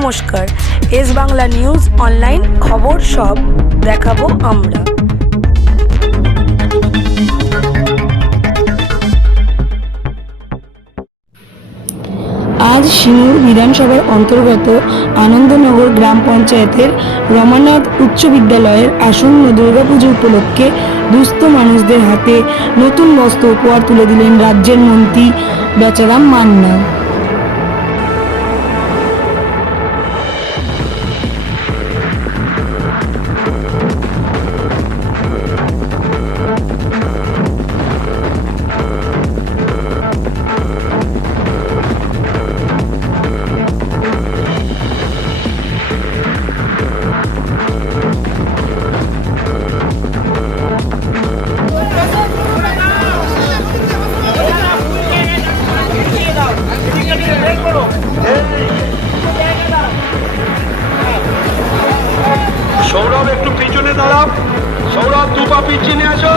নমস্কার। S Bangla news online খবর সব দেখাবো আমরা। আজ সিঙ্গুর বিধানসভার অন্তর্গত আনন্দনগর গ্রাম পঞ্চায়েতের রমানাথ উচ্চ বিদ্যালয়ের আসন্ন দুর্গাপুজো উপলক্ষে দুস্থ মানুষদের হাতে নতুন বস্ত্র উপহার তুলে দিলেন রাজ্যের মন্ত্রী বেচারাম মান্না। সৌরভ সৌরভ দু পা পিছিয়ে নিয়ে আসো।